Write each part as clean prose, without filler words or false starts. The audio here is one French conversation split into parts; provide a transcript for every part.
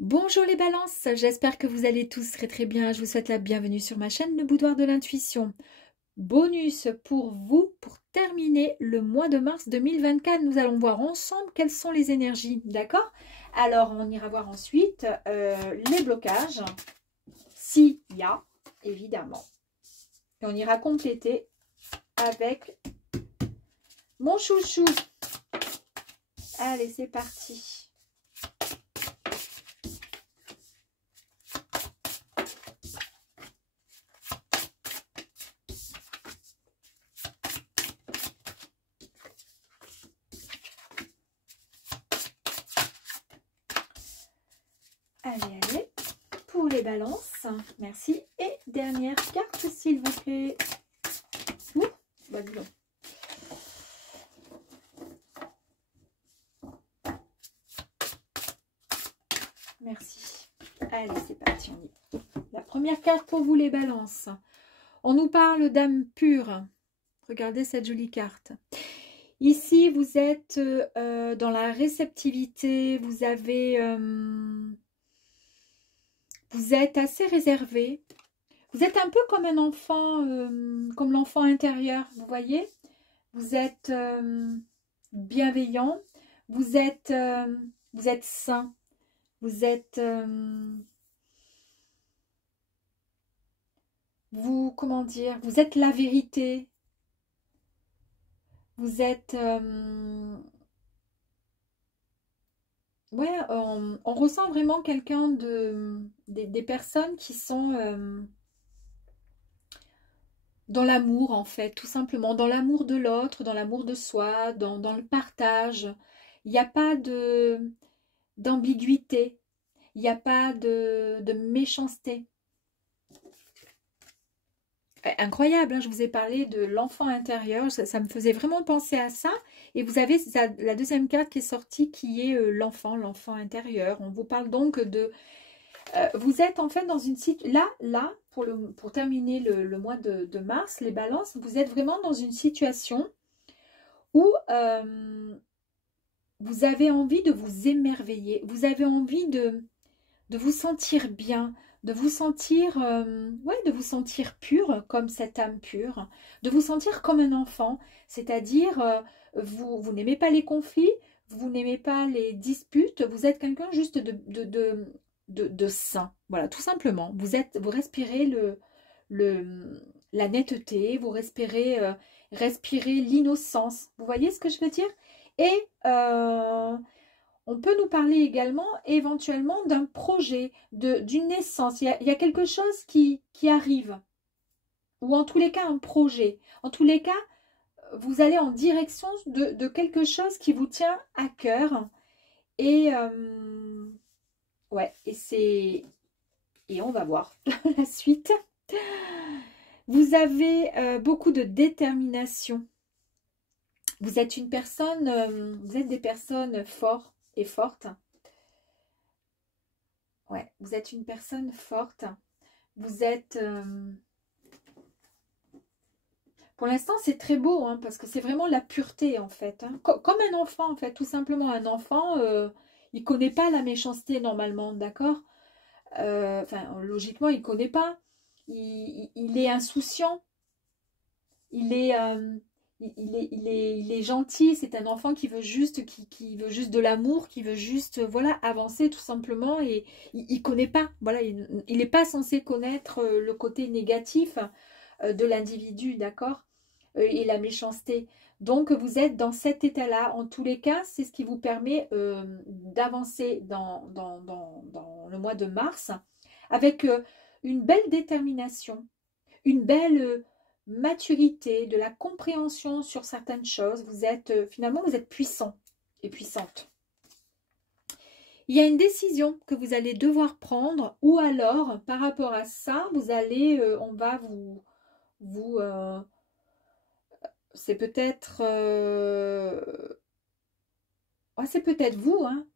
Bonjour les balances, j'espère que vous allez tous très très bien. Je vous souhaite la bienvenue sur ma chaîne Le Boudoir de l'Intuition. Bonus pour vous, pour terminer le mois de mars 2024. Nous allons voir ensemble quelles sont les énergies, d'accord? Alors, on ira voir ensuite les blocages, s'il y a, évidemment. Et on ira compléter avec mon chouchou. Allez, c'est parti. Allez, allez, pour les balances, merci. Et dernière carte, s'il vous plaît. Ouh, bah dis donc. Merci. Allez, c'est parti, on y va. La première carte pour vous, les balances. On nous parle d'âme pure. Regardez cette jolie carte. Ici, vous êtes dans la réceptivité, vous êtes assez réservé. Vous êtes un peu comme un enfant, comme l'enfant intérieur, vous voyez. Vous êtes bienveillant, vous êtes sain, vous êtes, comment dire, vous êtes la vérité. Vous êtes... ouais, on ressent vraiment quelqu'un des personnes qui sont dans l'amour, en fait, tout simplement. Dans l'amour de l'autre, dans l'amour de soi, dans le partage. Il n'y a pas d'ambiguïté. Il n'y a pas de méchanceté. Incroyable, hein, je vous ai parlé de l'enfant intérieur, ça me faisait vraiment penser à ça. Et vous avez la deuxième carte qui est sortie qui est l'enfant intérieur. On vous parle donc de... vous êtes en fait dans une situation... Là, pour terminer le mois de mars, les balances, vous êtes vraiment dans une situation où vous avez envie de vous émerveiller. Vous avez envie de vous sentir bien, de vous sentir, ouais, de vous sentir pur, comme cette âme pure, de vous sentir comme un enfant, c'est-à-dire, vous n'aimez pas les conflits, vous n'aimez pas les disputes, vous êtes quelqu'un juste de sain, voilà, tout simplement. Vous respirez la netteté, vous respirez l'innocence, vous voyez ce que je veux dire? Et on peut nous parler également éventuellement d'un projet, d'une naissance. Il y a quelque chose qui arrive. Ou en tous les cas, un projet. En tous les cas, vous allez en direction de quelque chose qui vous tient à cœur. Et ouais, et on va voir la suite. Vous avez beaucoup de détermination. Vous êtes une personne, vous êtes des personnes fortes et fortes. Ouais, vous êtes une personne forte. Vous êtes... pour l'instant, c'est très beau, hein, parce que c'est vraiment la pureté, en fait. Hein. Comme un enfant, en fait, tout simplement. Un enfant, il ne connaît pas la méchanceté, normalement, d'accord? Enfin, logiquement, il ne connaît pas. Il est insouciant. Il est... il est gentil, c'est un enfant qui veut juste, qui veut juste de l'amour, qui veut juste, voilà, avancer tout simplement et il connaît pas, voilà, il n'est pas censé connaître le côté négatif de l'individu, d'accord, et la méchanceté. Donc vous êtes dans cet état-là, en tous les cas, c'est ce qui vous permet d'avancer dans le mois de mars avec une belle détermination, une belle maturité, de la compréhension sur certaines choses. Vous êtes, finalement, vous êtes puissant et puissante. Il y a une décision que vous allez devoir prendre ou alors, par rapport à ça, vous allez, on va c'est peut-être, ouais, c'est peut-être vous, hein,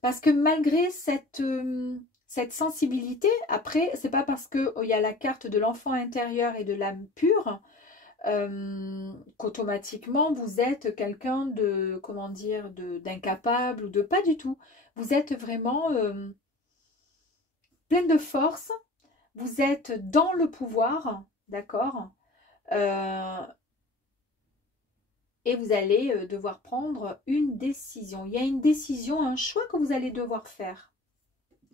parce que malgré cette sensibilité, après, c'est pas parce qu'il y a la carte de l'enfant intérieur et de l'âme pure, qu'automatiquement vous êtes quelqu'un de, comment dire, d'incapable ou de pas du tout. Vous êtes vraiment pleine de force, vous êtes dans le pouvoir, d'accord, et vous allez devoir prendre une décision. Il y a une décision, un choix que vous allez devoir faire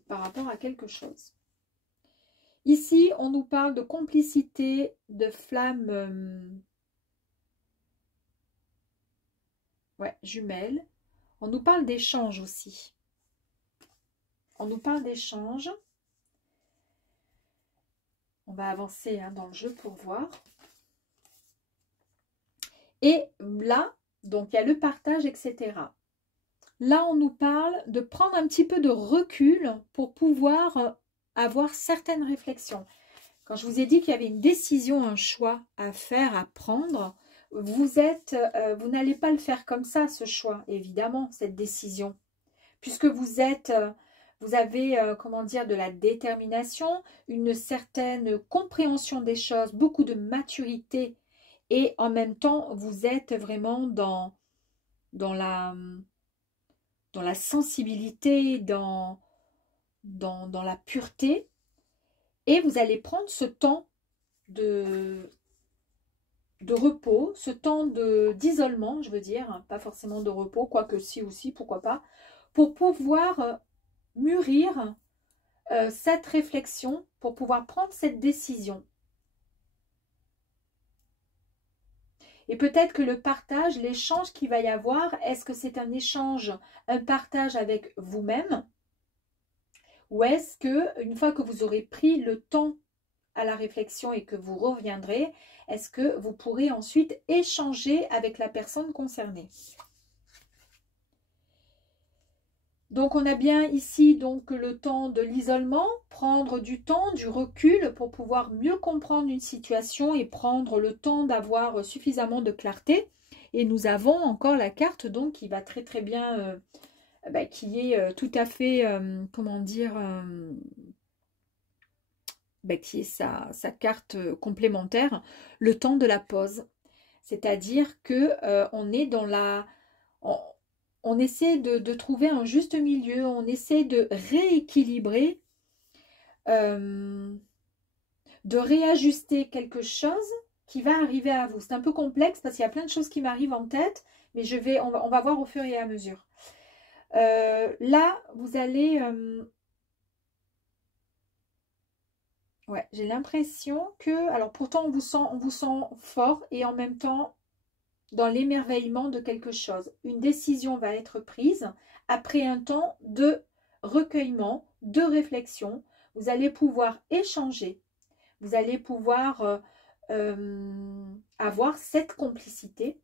par rapport à quelque chose. Ici, on nous parle de complicité, de flamme jumelle. On nous parle d'échange aussi. On nous parle d'échange. On va avancer dans le jeu pour voir. Et là, donc il y a le partage, etc. Là, on nous parle de prendre un petit peu de recul pour pouvoir avoir certaines réflexions. Quand je vous ai dit qu'il y avait une décision, un choix à faire, à prendre, vous n'allez pas le faire comme ça, ce choix, évidemment, cette décision. Puisque vous avez, comment dire, de la détermination, une certaine compréhension des choses, beaucoup de maturité. Et en même temps, vous êtes vraiment dans la sensibilité, dans la pureté. Et vous allez prendre ce temps de repos, ce temps d'isolement, je veux dire, pas forcément de repos, quoique si aussi, pourquoi pas, pour pouvoir mûrir cette réflexion, pour pouvoir prendre cette décision. Et peut-être que le partage, l'échange qu'il va y avoir, est-ce que c'est un échange, un partage avec vous-même? Ou est-ce que, une fois que vous aurez pris le temps à la réflexion et que vous reviendrez, est-ce que vous pourrez ensuite échanger avec la personne concernée? Donc, on a bien ici donc le temps de l'isolement, prendre du temps, du recul pour pouvoir mieux comprendre une situation et prendre le temps d'avoir suffisamment de clarté. Et nous avons encore la carte donc qui va très très bien, qui est tout à fait, comment dire, qui est sa carte complémentaire, le temps de la pause. C'est-à-dire que on est dans la... On essaie de trouver un juste milieu, on essaie de rééquilibrer, de réajuster quelque chose qui va arriver à vous. C'est un peu complexe parce qu'il y a plein de choses qui m'arrivent en tête, mais on va voir au fur et à mesure. Là, vous allez... ouais, j'ai l'impression que... Alors pourtant, on vous sent fort et en même temps... dans l'émerveillement de quelque chose. Une décision va être prise après un temps de recueillement, de réflexion. Vous allez pouvoir échanger. Vous allez pouvoir avoir cette complicité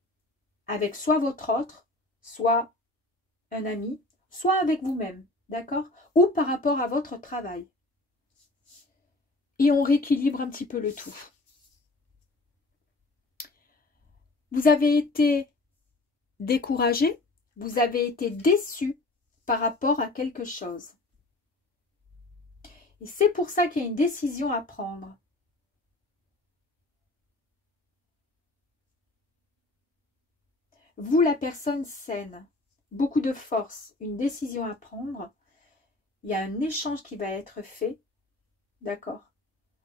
avec soit votre autre, soit un ami, soit avec vous-même, d'accord? Ou par rapport à votre travail. Et on rééquilibre un petit peu le tout. Vous avez été découragé, vous avez été déçu par rapport à quelque chose. Et c'est pour ça qu'il y a une décision à prendre. Vous, la personne saine, beaucoup de force, une décision à prendre. Il y a un échange qui va être fait, d'accord?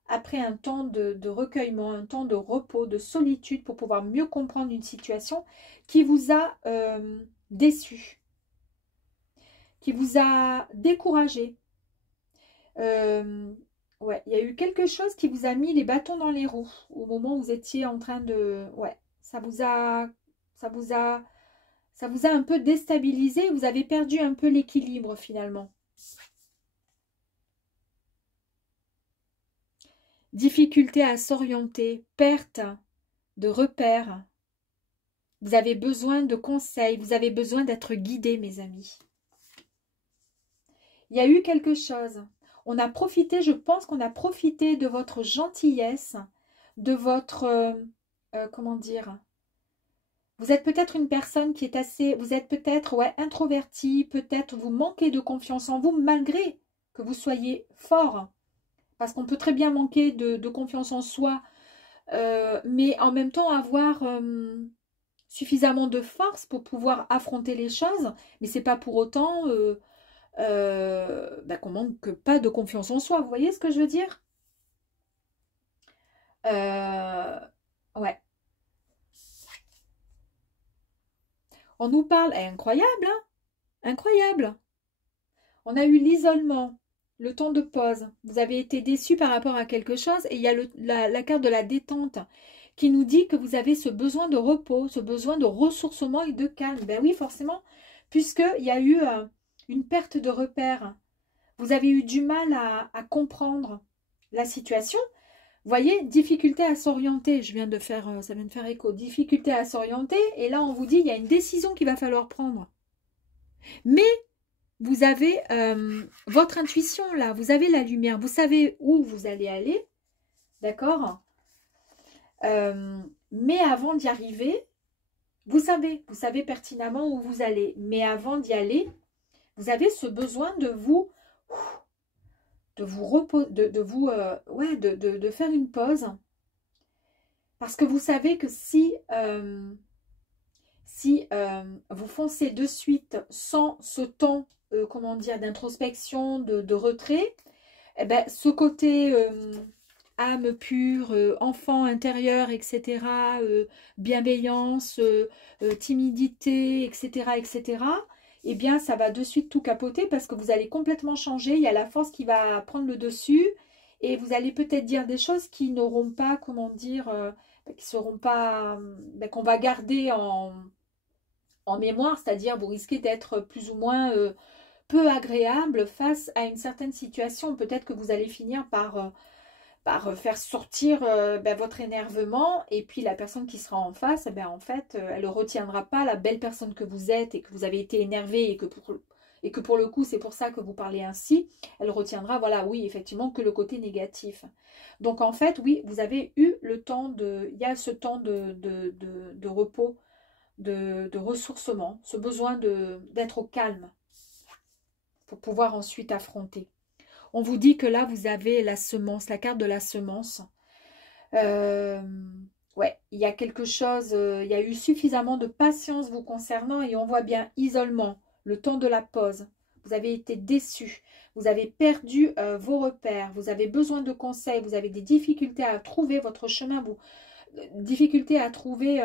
Après un temps de recueillement, un temps de repos, de solitude pour pouvoir mieux comprendre une situation qui vous a déçu, qui vous a découragé. Ouais, il y a eu quelque chose qui vous a mis les bâtons dans les roues au moment où vous étiez en train de... Ouais, ça vous a un peu déstabilisé, vous avez perdu un peu l'équilibre finalement. Difficulté à s'orienter, perte de repères. Vous avez besoin de conseils, vous avez besoin d'être guidé, mes amis. Il y a eu quelque chose. On a profité, je pense qu'on a profité de votre gentillesse, de votre... comment dire? Vous êtes peut-être une personne qui est assez... Vous êtes peut-être introvertie, peut-être vous manquez de confiance en vous, malgré que vous soyez fort. Parce qu'on peut très bien manquer de confiance en soi, mais en même temps avoir suffisamment de force pour pouvoir affronter les choses. Mais ce n'est pas pour autant qu'on manque pas de confiance en soi. Vous voyez ce que je veux dire? Ouais. On nous parle, incroyable, hein? Incroyable. On a eu l'isolement, le temps de pause. Vous avez été déçu par rapport à quelque chose et il y a la carte de la détente qui nous dit que vous avez ce besoin de repos, ce besoin de ressourcement et de calme. Ben oui, forcément, puisqu'il y a eu une perte de repère. Vous avez eu du mal à comprendre la situation. Vous voyez, difficulté à s'orienter. Je viens de faire, ça vient de faire écho. Difficulté à s'orienter. Et là, on vous dit, il y a une décision qu'il va falloir prendre. Mais vous avez votre intuition là, vous avez la lumière, vous savez où vous allez aller, d'accord, mais avant d'y arriver, vous savez pertinemment où vous allez, mais avant d'y aller, vous avez ce besoin de vous de faire une pause, parce que vous savez que si vous foncez de suite sans ce temps comment dire, d'introspection, de retrait, eh ben, ce côté âme pure, enfant intérieur, etc., bienveillance, timidité, etc., etc., eh bien, ça va de suite tout capoter parce que vous allez complètement changer. Il y a la force qui va prendre le dessus et vous allez peut-être dire des choses qui n'auront pas, comment dire, qui seront pas, qu'on va garder en mémoire, c'est-à-dire vous risquez d'être plus ou moins peu agréable face à une certaine situation. Peut-être que vous allez finir par faire sortir votre énervement et puis la personne qui sera en face, en fait, elle ne retiendra pas la belle personne que vous êtes et que vous avez été énervé et que pour le coup, c'est pour ça que vous parlez ainsi. Elle retiendra, voilà, oui, effectivement, que le côté négatif. Donc, en fait, oui, vous avez eu le temps il y a ce temps de repos, de ressourcement, ce besoin d'être au calme pour pouvoir ensuite affronter. On vous dit que là, vous avez la semence, la carte de la semence. Ouais, il y a quelque chose, il y a eu suffisamment de patience vous concernant et on voit bien isolement, le temps de la pause. Vous avez été déçu, vous avez perdu vos repères, vous avez besoin de conseils, vous avez des difficultés à trouver votre chemin, difficultés à trouver,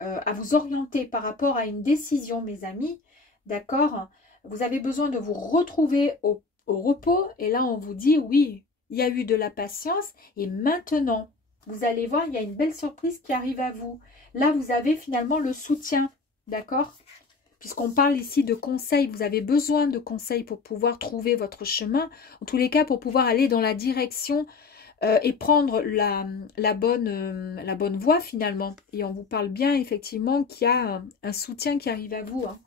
à vous orienter par rapport à une décision, mes amis, d'accord? Vous avez besoin de vous retrouver au repos. Et là, on vous dit, oui, il y a eu de la patience. Et maintenant, vous allez voir, il y a une belle surprise qui arrive à vous. Là, vous avez finalement le soutien, d'accord? Puisqu'on parle ici de conseils, vous avez besoin de conseils pour pouvoir trouver votre chemin. En tous les cas, pour pouvoir aller dans la direction et prendre la bonne voie finalement. Et on vous parle bien effectivement qu'il y a un soutien qui arrive à vous. Hein.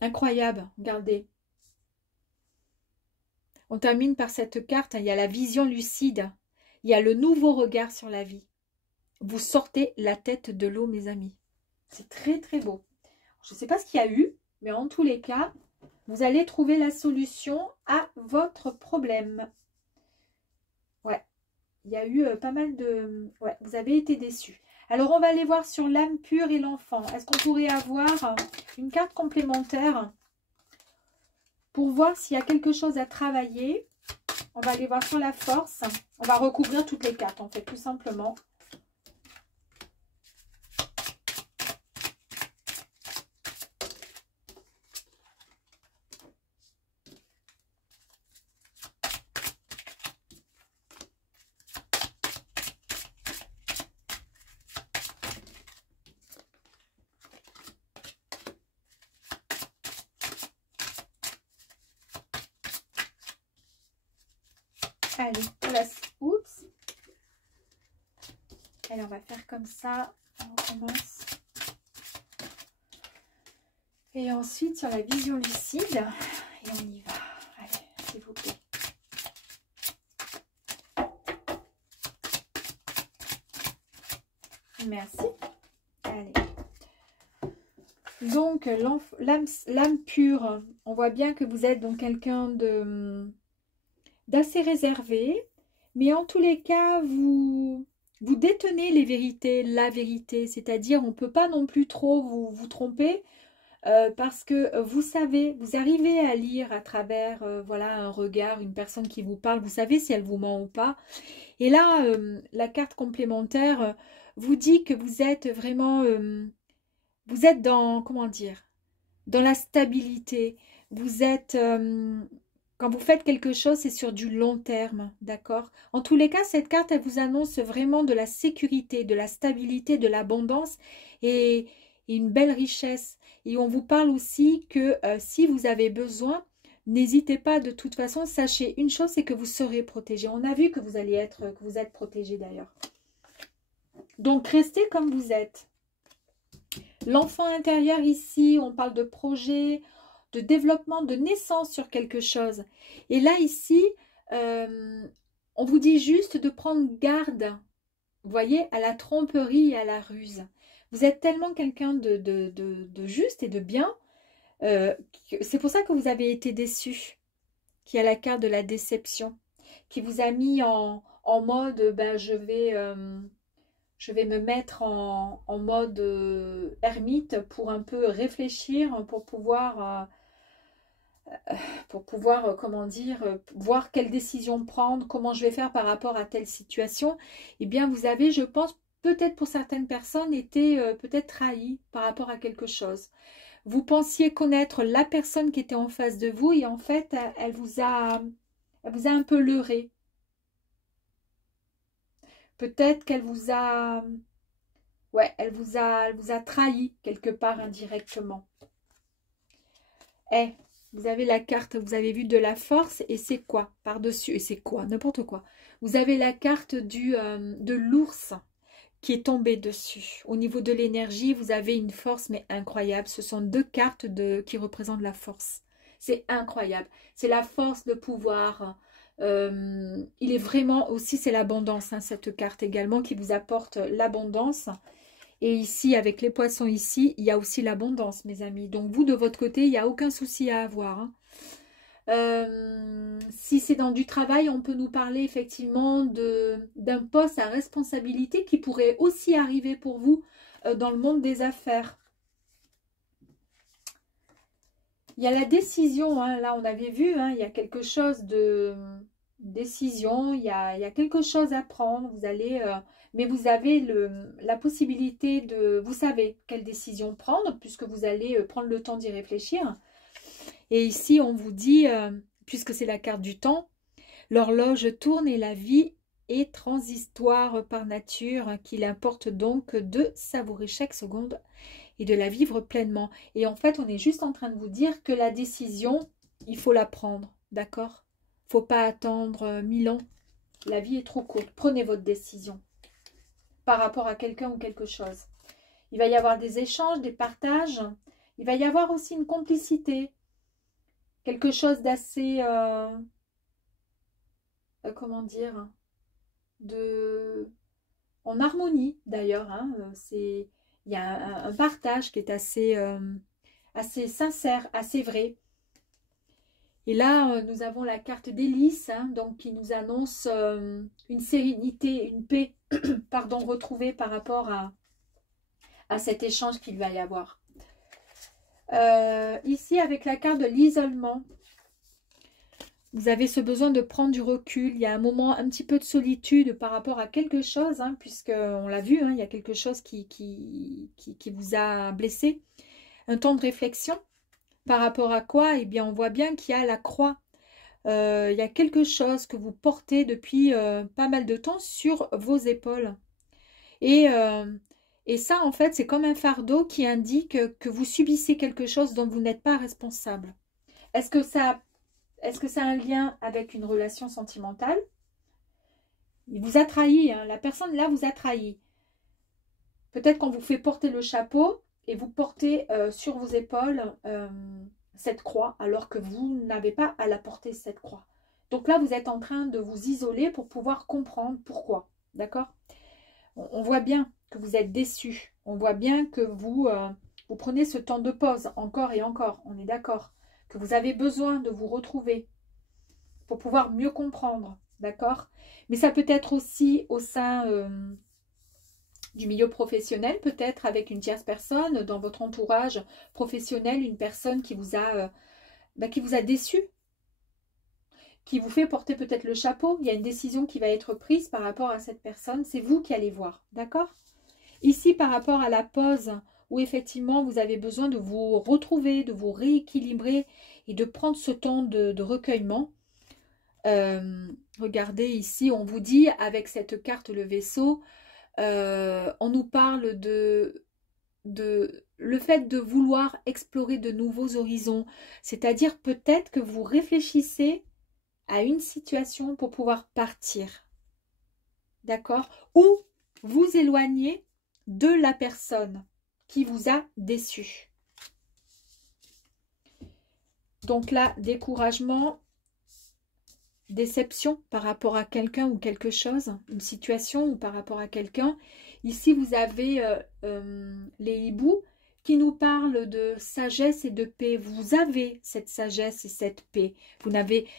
Incroyable, regardez. On termine par cette carte, hein, il y a la vision lucide, il y a le nouveau regard sur la vie. Vous sortez la tête de l'eau, mes amis. C'est très très beau. Je ne sais pas ce qu'il y a eu, mais en tous les cas, vous allez trouver la solution à votre problème. Ouais, il y a eu pas mal de... Ouais, vous avez été déçus. Alors, on va aller voir sur l'âme pure et l'enfant. Est-ce qu'on pourrait avoir une carte complémentaire pour voir s'il y a quelque chose à travailler? On va aller voir sur la force. On va recouvrir toutes les cartes, en fait, tout simplement. Allez, on laisse. Oups. Allez, on va faire comme ça. On recommence. Et ensuite, sur la vision lucide. Et on y va. Allez, s'il vous plaît. Merci. Allez. Donc, l'âme pure. On voit bien que vous êtes donc quelqu'un d'assez réservé, mais en tous les cas, vous Vous détenez les vérités, la vérité, c'est-à-dire on ne peut pas non plus trop vous tromper parce que vous savez, vous arrivez à lire à travers voilà, un regard, une personne qui vous parle, vous savez si elle vous ment ou pas. Et là, la carte complémentaire vous dit que vous êtes vraiment, vous êtes dans, comment dire, dans la stabilité. Vous êtes, quand vous faites quelque chose, c'est sur du long terme, d'accord? En tous les cas, cette carte, elle vous annonce vraiment de la sécurité, de la stabilité, de l'abondance et une belle richesse. Et on vous parle aussi que si vous avez besoin, n'hésitez pas de toute façon, sachez une chose, c'est que vous serez protégé. On a vu que vous allez être, que vous êtes protégé d'ailleurs. Donc, restez comme vous êtes. L'enfant intérieur ici, on parle de projet, de développement, de naissance sur quelque chose. Et là, ici, on vous dit juste de prendre garde, vous voyez, à la tromperie et à la ruse. Vous êtes tellement quelqu'un de juste et de bien, c'est pour ça que vous avez été déçu, qui a la carte de la déception, qui vous a mis en mode, ben, je vais me mettre en mode ermite pour un peu réfléchir, pour pouvoir comment dire, voir quelle décision prendre, comment je vais faire par rapport à telle situation. Eh bien, vous avez, je pense, peut-être pour certaines personnes, été peut-être trahi par rapport à quelque chose. Vous pensiez connaître la personne qui était en face de vous et en fait, elle vous a un peu leurré. Peut-être qu'elle vous a... Ouais, elle vous a trahi quelque part indirectement. Eh, vous avez la carte, vous avez vu de la force et c'est quoi par-dessus? Et c'est quoi? N'importe quoi. Vous avez la carte de l'ours qui est tombé dessus. Au niveau de l'énergie, vous avez une force mais incroyable. Ce sont deux cartes qui représentent la force. C'est incroyable. C'est la force de pouvoir. Il est vraiment aussi, c'est l'abondance, hein, cette carte également qui vous apporte l'abondance. Et ici, avec les poissons ici, il y a aussi l'abondance, mes amis. Donc, vous, de votre côté, il n'y a aucun souci à avoir. Hein. Si c'est dans du travail, on peut nous parler effectivement d'un poste à responsabilité qui pourrait aussi arriver pour vous dans le monde des affaires. Il y a la décision, hein, là on avait vu, hein, il y a quelque chose de décision, il y a quelque chose à prendre, vous allez, mais vous avez la possibilité de, vous savez quelle décision prendre puisque vous allez prendre le temps d'y réfléchir. Et ici on vous dit, puisque c'est la carte du temps, l'horloge tourne et la vie est transitoire par nature, qu'il importe donc de savourer chaque seconde et de la vivre pleinement. Et en fait, on est juste en train de vous dire que la décision, il faut la prendre, d'accord? Faut pas attendre 1000 ans. La vie est trop courte. Prenez votre décision par rapport à quelqu'un ou quelque chose. Il va y avoir des échanges, des partages. Il va y avoir aussi une complicité. Quelque chose d'assez... comment dire, en harmonie d'ailleurs, hein, il y a un partage qui est assez, assez sincère, assez vrai. Et là, nous avons la carte d'hélice, hein, donc qui nous annonce une sérénité, une paix, pardon, retrouvée par rapport à cet échange qu'il va y avoir. Ici, avec la carte de l'isolement, vous avez ce besoin de prendre du recul. Il y a un moment, un petit peu de solitude par rapport à quelque chose, hein, puisqu'on l'a vu, hein, il y a quelque chose qui vous a blessé. Un temps de réflexion. Par rapport à quoi? Eh bien, on voit bien qu'il y a la croix. Il y a quelque chose que vous portez depuis pas mal de temps sur vos épaules. Et ça, en fait, c'est comme un fardeau qui indique que vous subissez quelque chose dont vous n'êtes pas responsable. Est-ce que ça a un lien avec une relation sentimentale? Il vous a trahi, hein, la personne là vous a trahi. Peut-être qu'on vous fait porter le chapeau et vous portez sur vos épaules cette croix alors que vous n'avez pas à la porter cette croix. Donc là, vous êtes en train de vous isoler pour pouvoir comprendre pourquoi. D'accord? On voit bien que vous êtes déçu. On voit bien que vous prenez ce temps de pause encore et encore. On est d'accord? Que vous avez besoin de vous retrouver pour pouvoir mieux comprendre, d'accord? Mais ça peut être aussi au sein du milieu professionnel, peut-être avec une tierce personne, dans votre entourage professionnel, une personne qui vous a déçu, qui vous fait porter peut-être le chapeau. Il y a une décision qui va être prise par rapport à cette personne. C'est vous qui allez voir, d'accord? Ici, par rapport à la pause, où effectivement vous avez besoin de vous retrouver, de vous rééquilibrer et de prendre ce temps de recueillement. Regardez ici, on vous dit avec cette carte le vaisseau, on nous parle de le fait de vouloir explorer de nouveaux horizons. C'est-à-dire peut-être que vous réfléchissez à une situation pour pouvoir partir. D'accord? Ou vous éloigner de la personne qui vous a déçu. Donc là, découragement, déception par rapport à quelqu'un ou quelque chose, une situation ou par rapport à quelqu'un. Ici, vous avez les hiboux qui nous parlent de sagesse et de paix. Vous avez cette sagesse et cette paix.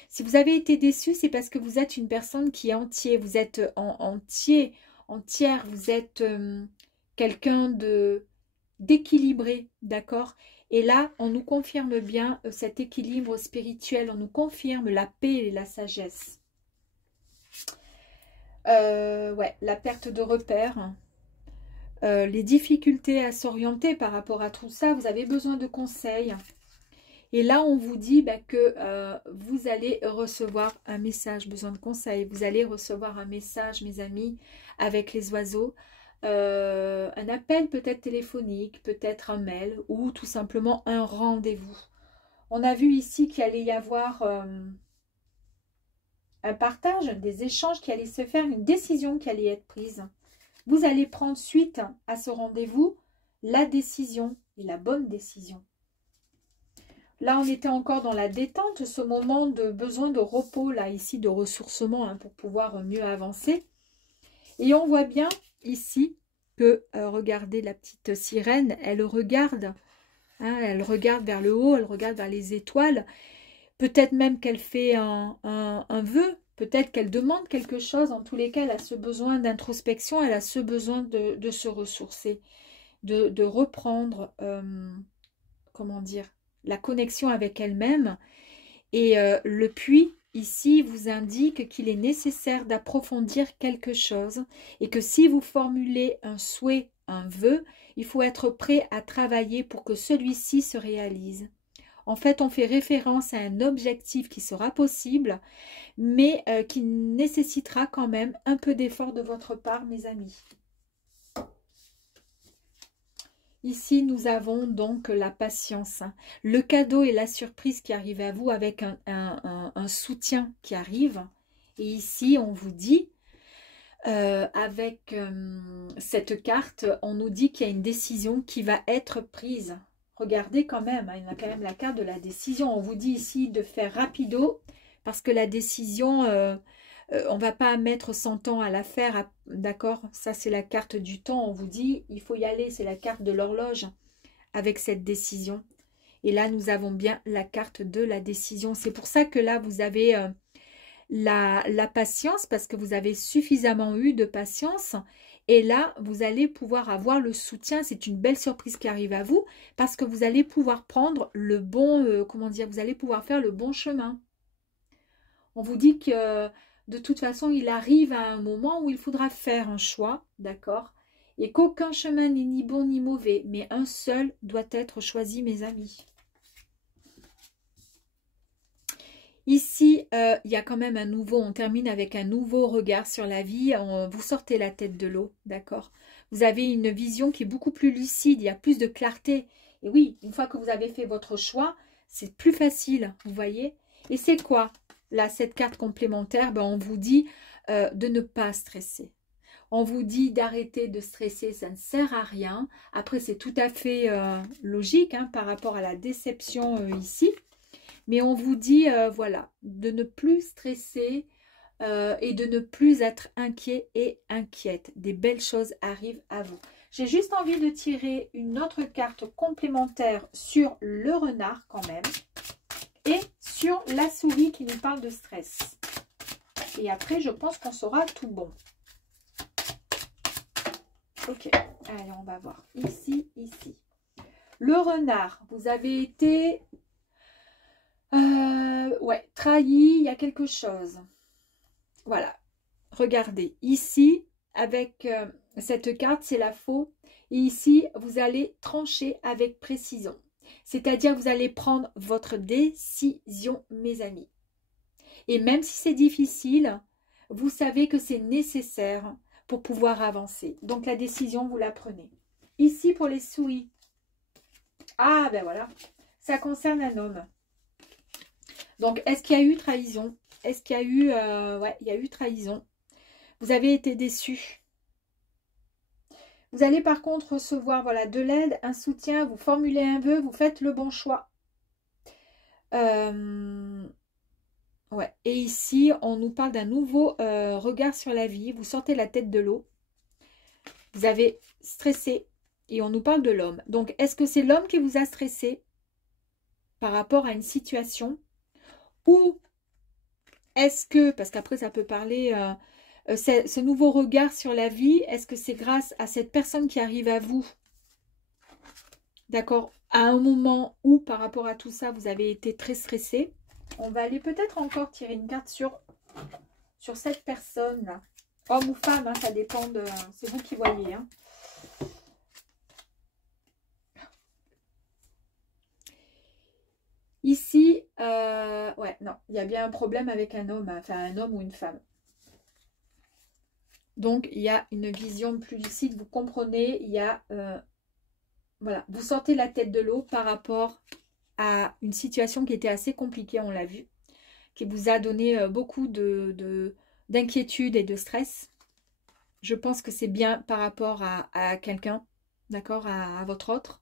Si vous avez été déçu, c'est parce que vous êtes une personne qui est entier. Vous êtes entière. Vous êtes quelqu'un d'équilibré, d'accord? Et là, on nous confirme bien cet équilibre spirituel. On nous confirme la paix et la sagesse. Ouais, la perte de repères. Les difficultés à s'orienter par rapport à tout ça, vous avez besoin de conseils. Et là, on vous dit que vous allez recevoir un message, besoin de conseils. Vous allez recevoir un message, mes amis, avec les oiseaux. Un appel peut-être téléphonique, peut-être un mail ou tout simplement un rendez-vous. On a vu ici qu'il allait y avoir un partage, des échanges qui allaient se faire, une décision qui allait être prise. Vous allez prendre suite à ce rendez-vous la décision et la bonne décision. Là, on était encore dans la détente, ce moment de besoin de repos, là, ici, de ressourcement pour pouvoir mieux avancer. Et on voit bien ici que, regardez la petite sirène, elle regarde vers le haut, elle regarde vers les étoiles. Peut-être même qu'elle fait un vœu. Peut-être qu'elle demande quelque chose. En tous les cas, elle a ce besoin d'introspection. Elle a ce besoin de se ressourcer, de reprendre, comment dire, la connexion avec elle-même. Et le puits, ici, vous indique qu'il est nécessaire d'approfondir quelque chose. Et que si vous formulez un souhait, un vœu, il faut être prêt à travailler pour que celui-ci se réalise. En fait, on fait référence à un objectif qui sera possible, mais qui nécessitera quand même un peu d'effort de votre part, mes amis. Ici, nous avons donc la patience, le cadeau et la surprise qui arrivent à vous avec un soutien qui arrive. Et ici, on vous dit, avec cette carte, on nous dit qu'il y a une décision qui va être prise. Regardez quand même, il y a quand même la carte de la décision. On vous dit ici de faire rapido, parce que la décision, on ne va pas mettre 100 ans à la faire, d'accord? Ça, c'est la carte du temps. On vous dit, il faut y aller. C'est la carte de l'horloge avec cette décision. Et là, nous avons bien la carte de la décision. C'est pour ça que là, vous avez la patience, parce que vous avez suffisamment eu de patience. Et là, vous allez pouvoir avoir le soutien. C'est une belle surprise qui arrive à vous, parce que vous allez pouvoir prendre le bon, comment dire, vous allez pouvoir faire le bon chemin. On vous dit que de toute façon, il arrive à un moment où il faudra faire un choix, d'accord? Et qu'aucun chemin n'est ni bon ni mauvais, mais un seul doit être choisi, mes amis. Ici, il y a quand même un nouveau, on termine avec un nouveau regard sur la vie. Vous sortez la tête de l'eau, d'accord? Vous avez une vision qui est beaucoup plus lucide, il y a plus de clarté. Et oui, une fois que vous avez fait votre choix, c'est plus facile, vous voyez? Et c'est quoi? Là, cette carte complémentaire, on vous dit de ne pas stresser. On vous dit d'arrêter de stresser, ça ne sert à rien. Après, c'est tout à fait logique par rapport à la déception ici. Mais on vous dit, voilà, de ne plus stresser et de ne plus être inquiet et inquiète. Des belles choses arrivent à vous. J'ai juste envie de tirer une autre carte complémentaire sur le renard quand même. Et sur la souris qui nous parle de stress. Et après, je pense qu'on sera tout bon. Ok, allez, on va voir. Ici, ici. Le renard, vous avez été ouais, trahi, il y a quelque chose. Voilà, regardez. Ici, avec cette carte, c'est la faux. Et ici, vous allez trancher avec précision. C'est-à-dire, vous allez prendre votre décision, mes amis. Et même si c'est difficile, vous savez que c'est nécessaire pour pouvoir avancer. Donc, la décision, vous la prenez. Ici, pour les souris. Ah, ben voilà. Ça concerne un homme. Donc, est-ce qu'il y a eu trahison? Est-ce qu'il y a eu... ouais, il y a eu trahison. Vous avez été déçu. Vous allez par contre recevoir voilà, de l'aide, un soutien, vous formulez un vœu, vous faites le bon choix. Ouais. Et ici, on nous parle d'un nouveau regard sur la vie. Vous sortez la tête de l'eau. Vous avez stressé et on nous parle de l'homme. Donc, est-ce que c'est l'homme qui vous a stressé par rapport à une situation? Ou est-ce que, parce qu'après ça peut parler, ce nouveau regard sur la vie, est-ce que c'est grâce à cette personne qui arrive à vous? D'accord? À un moment où, par rapport à tout ça, vous avez été très stressé. On va aller peut-être encore tirer une carte sur cette personne-là. Homme ou femme, hein, ça dépend de... C'est vous qui voyez. Hein. Ici, ouais, non, il y a bien un problème avec un homme, enfin un homme ou une femme. Donc, il y a une vision plus lucide, vous comprenez, il y a... voilà, vous sortez la tête de l'eau par rapport à une situation qui était assez compliquée, on l'a vu, qui vous a donné beaucoup d'inquiétude et de stress. Je pense que c'est bien par rapport à quelqu'un, d'accord, à votre autre.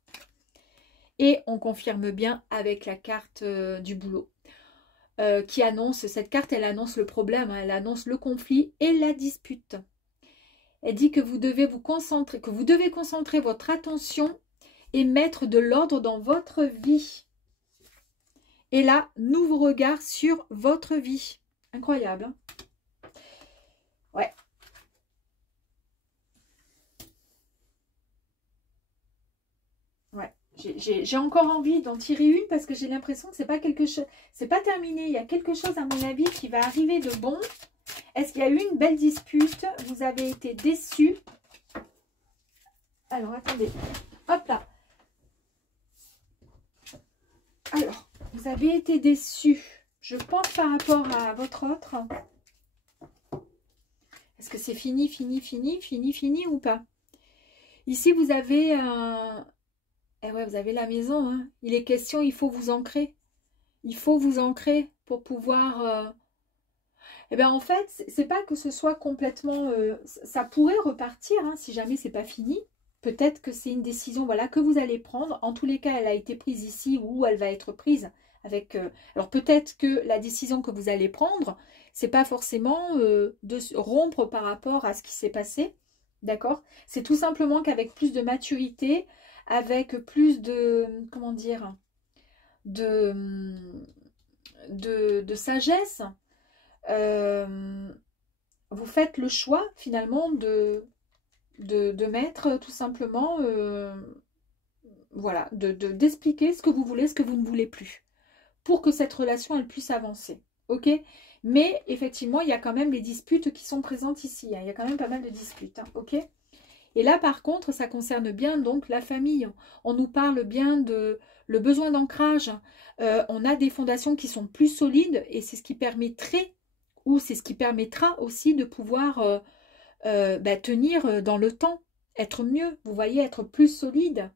Et on confirme bien avec la carte du boulot qui annonce, cette carte, elle annonce le problème, hein, elle annonce le conflit et la dispute. Elle dit que vous devez vous concentrer, que vous devez concentrer votre attention et mettre de l'ordre dans votre vie. Et là, nouveau regard sur votre vie. Incroyable. Hein? Ouais. Ouais. J'ai encore envie d'en tirer une parce que j'ai l'impression que c'est pas quelque chose, c'est pas terminé. Il y a quelque chose, à mon avis, qui va arriver de bon. Est-ce qu'il y a eu une belle dispute? Vous avez été déçus? Alors, attendez. Hop là. Alors, vous avez été déçus. Je pense par rapport à votre autre. Est-ce que c'est fini, fini, fini, fini, fini ou pas? Ici, vous avez un... Eh ouais, vous avez la maison. Hein. Il est question, il faut vous ancrer. Il faut vous ancrer pour pouvoir... Eh bien, en fait, c'est pas que ce soit complètement... ça pourrait repartir hein, si jamais c'est pas fini. Peut-être que c'est une décision voilà, que vous allez prendre. En tous les cas, elle a été prise ici ou elle va être prise avec... alors, peut-être que la décision que vous allez prendre, c'est pas forcément de rompre par rapport à ce qui s'est passé. D'accord? C'est tout simplement qu'avec plus de maturité, avec plus de... Comment dire? De sagesse, vous faites le choix finalement de mettre tout simplement, voilà, d'expliquer ce que vous voulez, ce que vous ne voulez plus, pour que cette relation elle puisse avancer, ok? Mais effectivement, il y a quand même les disputes qui sont présentes ici, hein. Il y a quand même pas mal de disputes, hein, ok? Et là, par contre, ça concerne bien donc la famille. On nous parle bien de le besoin d'ancrage. On a des fondations qui sont plus solides et c'est ce qui permettrait, ou c'est ce qui permettra aussi de pouvoir tenir dans le temps, être mieux, vous voyez, être plus solide.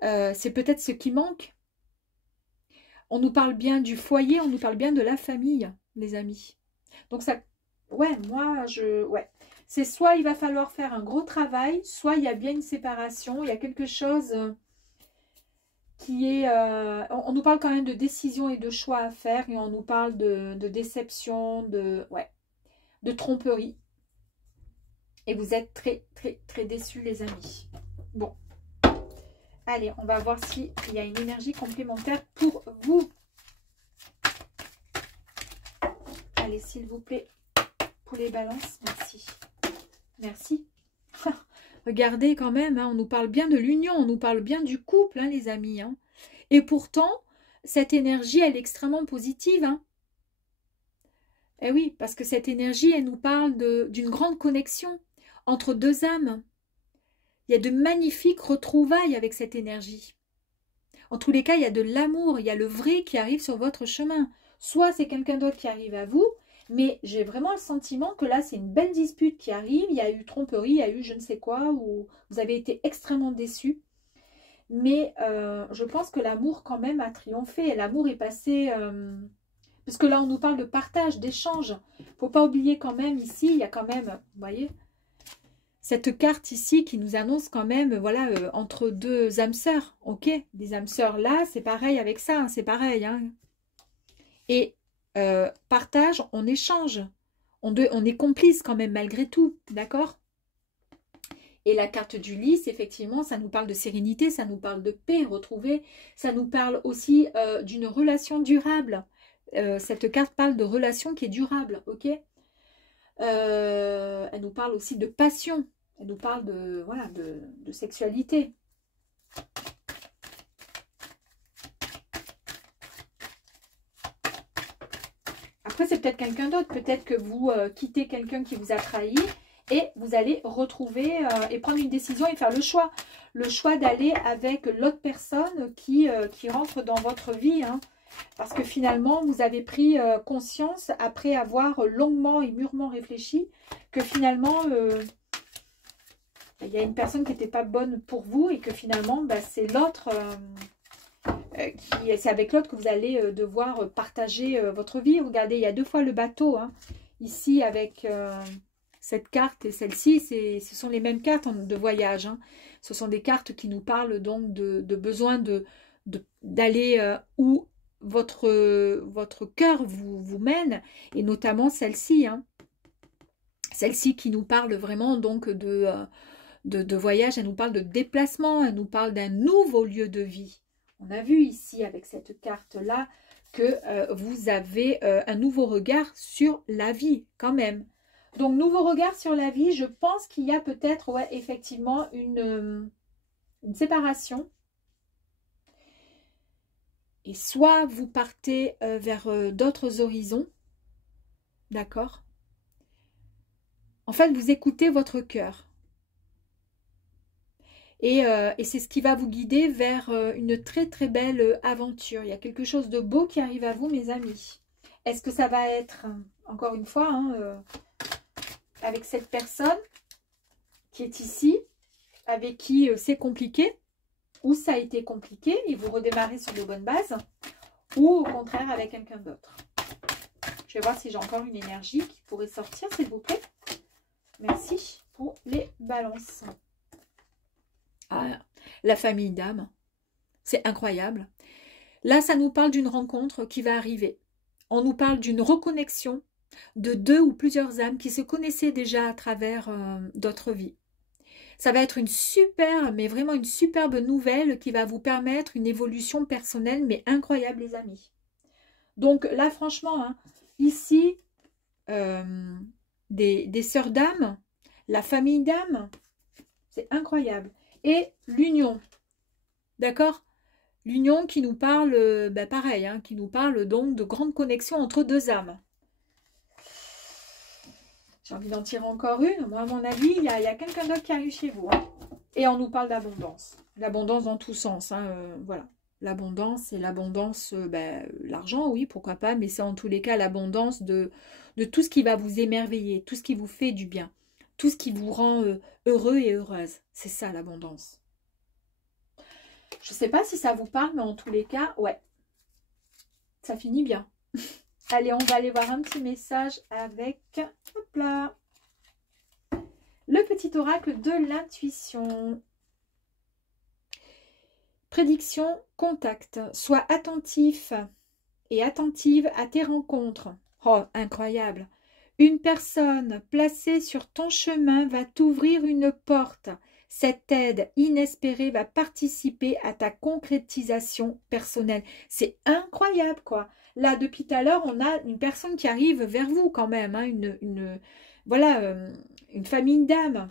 C'est peut-être ce qui manque. On nous parle bien du foyer, on nous parle bien de la famille, les amis. Donc ça, ouais, ouais. C'est soit il va falloir faire un gros travail, soit il y a bien une séparation, il y a quelque chose qui est... on nous parle quand même de décision et de choix à faire, et on nous parle de déception, ouais, de tromperie. Et vous êtes très, très, très déçus, les amis. Bon. Allez, on va voir s'il y a une énergie complémentaire pour vous. Allez, s'il vous plaît, pour les balances, merci. Merci. Regardez quand même, hein, on nous parle bien de l'union, on nous parle bien du couple, hein, les amis. Hein. Et pourtant, cette énergie, elle est extrêmement positive. Hein. Eh oui, parce que cette énergie, elle nous parle d'une grande connexion entre deux âmes. Il y a de magnifiques retrouvailles avec cette énergie. En tous les cas, il y a de l'amour, il y a le vrai qui arrive sur votre chemin. Soit c'est quelqu'un d'autre qui arrive à vous, mais j'ai vraiment le sentiment que là, c'est une belle dispute qui arrive. Il y a eu tromperie, il y a eu je ne sais quoi, ou vous avez été extrêmement déçus. Mais je pense que l'amour quand même a triomphé. L'amour est passé... parce que là, on nous parle de partage, d'échange. Il ne faut pas oublier quand même ici, il y a quand même, vous voyez, cette carte ici qui nous annonce quand même, voilà, entre deux âmes sœurs, ok. Des âmes sœurs là, c'est pareil avec ça, hein, c'est pareil. Hein. Et partage, on échange. On est complice quand même malgré tout, d'accord. Et la carte du lys, effectivement, ça nous parle de sérénité, ça nous parle de paix retrouvée, ça nous parle aussi d'une relation durable. Cette carte parle de relation qui est durable, ok. Elle nous parle aussi de passion, elle nous parle de, voilà, de sexualité. Après, c'est peut-être quelqu'un d'autre, peut-être que vous quittez quelqu'un qui vous a trahi et vous allez retrouver et prendre une décision et faire le choix d'aller avec l'autre personne qui rentre dans votre vie, hein. Parce que finalement, vous avez pris conscience, après avoir longuement et mûrement réfléchi, que finalement, il y a une personne qui n'était pas bonne pour vous et que finalement, bah, c'est l'autre, c'est avec l'autre que vous allez devoir partager votre vie. Regardez, il y a deux fois le bateau, hein, ici avec cette carte et celle-ci, ce sont les mêmes cartes de voyage. Hein. Ce sont des cartes qui nous parlent donc de besoin d'aller où votre cœur vous mène, et notamment celle-ci, hein. Celle-ci qui nous parle vraiment donc de voyage, elle nous parle de déplacement, elle nous parle d'un nouveau lieu de vie. On a vu ici avec cette carte-là que vous avez un nouveau regard sur la vie quand même. Donc nouveau regard sur la vie, je pense qu'il y a peut-être ouais, effectivement une séparation. Et soit vous partez vers d'autres horizons, d'accord? En fait, vous écoutez votre cœur. Et c'est ce qui va vous guider vers une très très belle aventure. Il y a quelque chose de beau qui arrive à vous, mes amis. Est-ce que ça va être, encore une fois, hein, avec cette personne qui est ici, avec qui c'est compliqué, ou ça a été compliqué et vous redémarrez sur de bonnes bases, ou au contraire avec quelqu'un d'autre. Je vais voir si j'ai encore une énergie qui pourrait sortir, s'il vous plaît. Merci pour les balances. Ah, la famille d'âmes, c'est incroyable. Là, ça nous parle d'une rencontre qui va arriver. On nous parle d'une reconnexion de deux ou plusieurs âmes qui se connaissaient déjà à travers d'autres vies. Ça va être une super, mais vraiment une superbe nouvelle qui va vous permettre une évolution personnelle, mais incroyable, les amis. Donc là, franchement, hein, ici, des sœurs d'âme, la famille d'âme, c'est incroyable. Et l'union, d'accord? L'union qui nous parle, ben pareil, hein, qui nous parle donc de grande connexion entre deux âmes. J'ai envie d'en tirer encore une. Moi, à mon avis, il y a quelqu'un d'autre qui arrive chez vous. Hein. Et on nous parle d'abondance. L'abondance dans tous sens. Hein, voilà. L'abondance, c'est l'abondance, ben, l'argent, oui, pourquoi pas. Mais c'est en tous les cas l'abondance de tout ce qui va vous émerveiller, tout ce qui vous fait du bien, tout ce qui vous rend heureux et heureuse. C'est ça, l'abondance. Je ne sais pas si ça vous parle, mais en tous les cas, ouais. Ça finit bien. Allez, on va aller voir un petit message avec, hop là, le petit oracle de l'intuition. Prédiction, contact. Sois attentif et attentive à tes rencontres. Oh, incroyable. Une personne placée sur ton chemin va t'ouvrir une porte. Cette aide inespérée va participer à ta concrétisation personnelle. C'est incroyable, quoi. Là, depuis tout à l'heure, on a une personne qui arrive vers vous quand même. Hein, voilà, une famille d'âmes.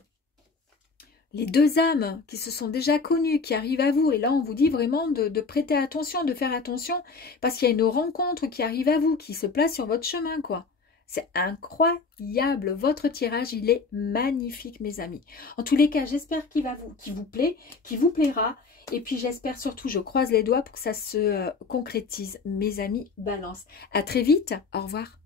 les deux âmes qui se sont déjà connues, qui arrivent à vous. Et là, on vous dit vraiment de prêter attention, de faire attention, parce qu'il y a une rencontre qui arrive à vous, qui se place sur votre chemin, quoi. C'est incroyable. Votre tirage, il est magnifique, mes amis. En tous les cas, j'espère qu'il vous plaît, qu'il vous plaira. Et puis, j'espère surtout, je croise les doigts pour que ça se concrétise, mes amis Balance. À très vite. Au revoir.